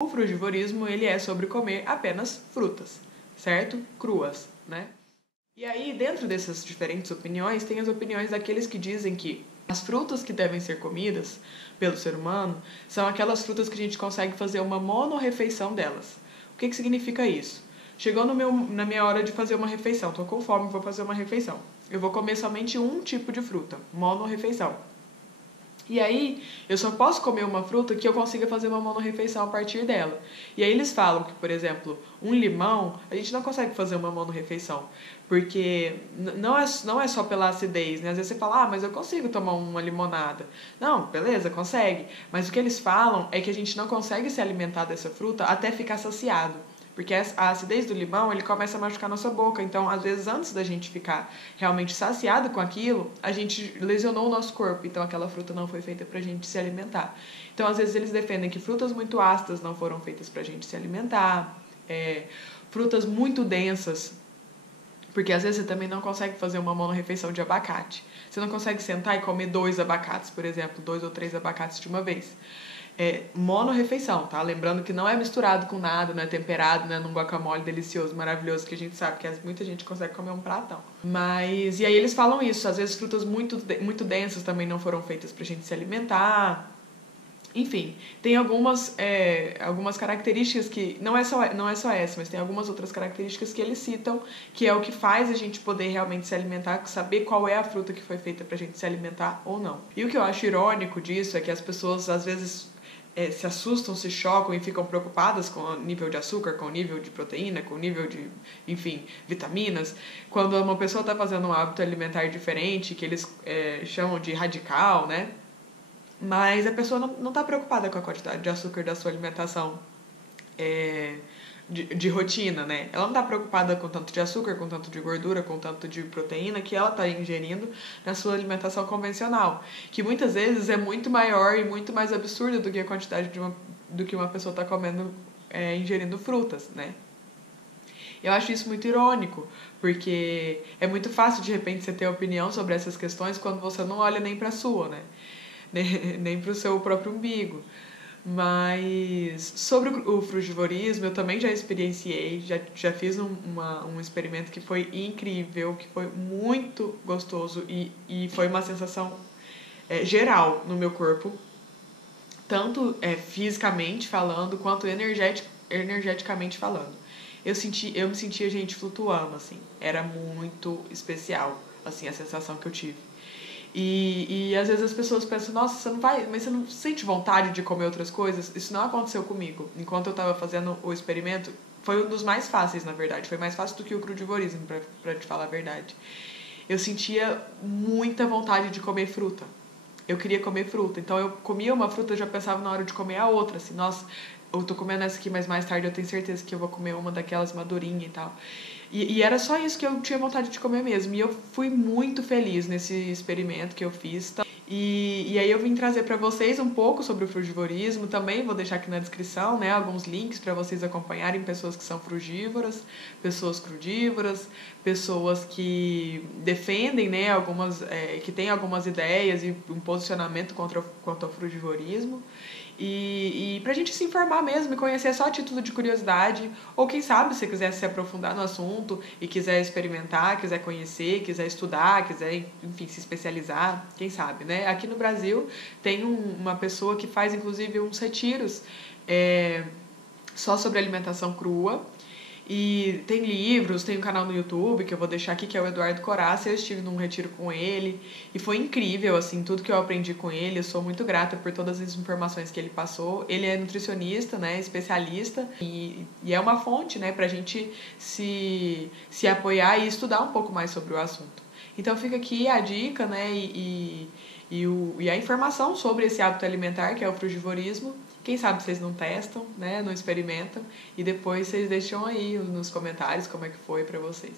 O frugivorismo, ele é sobre comer apenas frutas, certo? Cruas, né? E aí, dentro dessas diferentes opiniões, tem as opiniões daqueles que dizem que as frutas que devem ser comidas pelo ser humano são aquelas frutas que a gente consegue fazer uma monorrefeição delas. O que significa isso? Chegou na minha hora de fazer uma refeição, tô com fome, vou fazer uma refeição. Eu vou comer somente um tipo de fruta, monorrefeição. E aí, eu só posso comer uma fruta que eu consiga fazer uma monorrefeição a partir dela. E aí eles falam que, por exemplo, um limão, a gente não consegue fazer uma monorrefeição. Porque não é só pela acidez, né? Às vezes você fala, mas eu consigo tomar uma limonada. Não, beleza, consegue. Mas o que eles falam é que a gente não consegue se alimentar dessa fruta até ficar saciado. Porque a acidez do limão, ele começa a machucar nossa boca. Então, às vezes, antes da gente ficar realmente saciado com aquilo, a gente lesionou o nosso corpo. Então, aquela fruta não foi feita pra gente se alimentar. Então, às vezes, eles defendem que frutas muito ácidas não foram feitas pra gente se alimentar. Frutas muito densas. Porque, às vezes, você também não consegue fazer uma monorrefeição de abacate. Você não consegue sentar e comer 2 abacates, por exemplo. 2 ou 3 abacates de uma vez. Monorrefeição, tá? Lembrando que não é misturado com nada, não é temperado, né? Num guacamole delicioso, maravilhoso, que a gente sabe que muita gente consegue comer um pratão. Mas, e aí eles falam isso, às vezes frutas muito densas também não foram feitas pra gente se alimentar. Enfim, tem algumas características que, não é só essa, mas tem algumas outras características que eles citam, que é o que faz a gente poder realmente se alimentar, saber qual é a fruta que foi feita pra gente se alimentar ou não. E o que eu acho irônico disso é que as pessoas, às vezes, se assustam, se chocam e ficam preocupadas com o nível de açúcar, com o nível de proteína, com o nível de, enfim, vitaminas, quando uma pessoa está fazendo um hábito alimentar diferente, que eles chamam de radical, né? Mas a pessoa não está preocupada com a quantidade de açúcar da sua alimentação de rotina, né? Ela não está preocupada com tanto de açúcar, com tanto de gordura, com tanto de proteína que ela está ingerindo na sua alimentação convencional, que muitas vezes é muito maior e muito mais absurda do que a quantidade do que uma pessoa está comendo, ingerindo frutas, né? Eu acho isso muito irônico, porque é muito fácil de repente você ter opinião sobre essas questões quando você não olha nem para a sua, né? Nem para o seu próprio umbigo. Mas sobre o frugivorismo, eu também já experienciei, já fiz um experimento que foi incrível, que foi muito gostoso e foi uma sensação geral no meu corpo, tanto fisicamente falando, quanto energeticamente falando. Eu me sentia, gente, flutuando, assim. Era muito especial, assim, a sensação que eu tive. E às vezes as pessoas pensam, nossa, mas você não sente vontade de comer outras coisas? Isso não aconteceu comigo. Enquanto eu estava fazendo o experimento, foi um dos mais fáceis, na verdade. Foi mais fácil do que o crudivorismo, pra te falar a verdade. Eu sentia muita vontade de comer fruta. Eu queria comer fruta. Então eu comia uma fruta e já pensava na hora de comer a outra. Assim, nossa, eu tô comendo essa aqui, mas mais tarde eu tenho certeza que eu vou comer uma daquelas madurinha e tal. E era só isso que eu tinha vontade de comer mesmo. E eu fui muito feliz nesse experimento que eu fiz. E aí eu vim trazer para vocês um pouco sobre o frugivorismo. Também vou deixar aqui na descrição, né, alguns links para vocês acompanharem pessoas que são frugívoras, pessoas crudívoras, pessoas que defendem, né, que têm algumas ideias e um posicionamento quanto ao frugivorismo. E pra gente se informar mesmo e conhecer só a título de curiosidade, ou quem sabe, se quiser se aprofundar no assunto e quiser experimentar, quiser conhecer, quiser estudar, quiser, enfim, se especializar, quem sabe, né? Aqui no Brasil tem uma pessoa que faz, inclusive, uns retiros só sobre alimentação crua. E tem livros, tem um canal no YouTube que eu vou deixar aqui, que é o Eduardo Coraça. Eu estive num retiro com ele e foi incrível, assim, tudo que eu aprendi com ele. Eu sou muito grata por todas as informações que ele passou. Ele é nutricionista, né, especialista e é uma fonte, né, pra gente se apoiar e estudar um pouco mais sobre o assunto. Então fica aqui a dica, né, e a informação sobre esse hábito alimentar, que é o frugivorismo. Quem sabe vocês não testam, né, não experimentam, e depois vocês deixam aí nos comentários como é que foi pra vocês.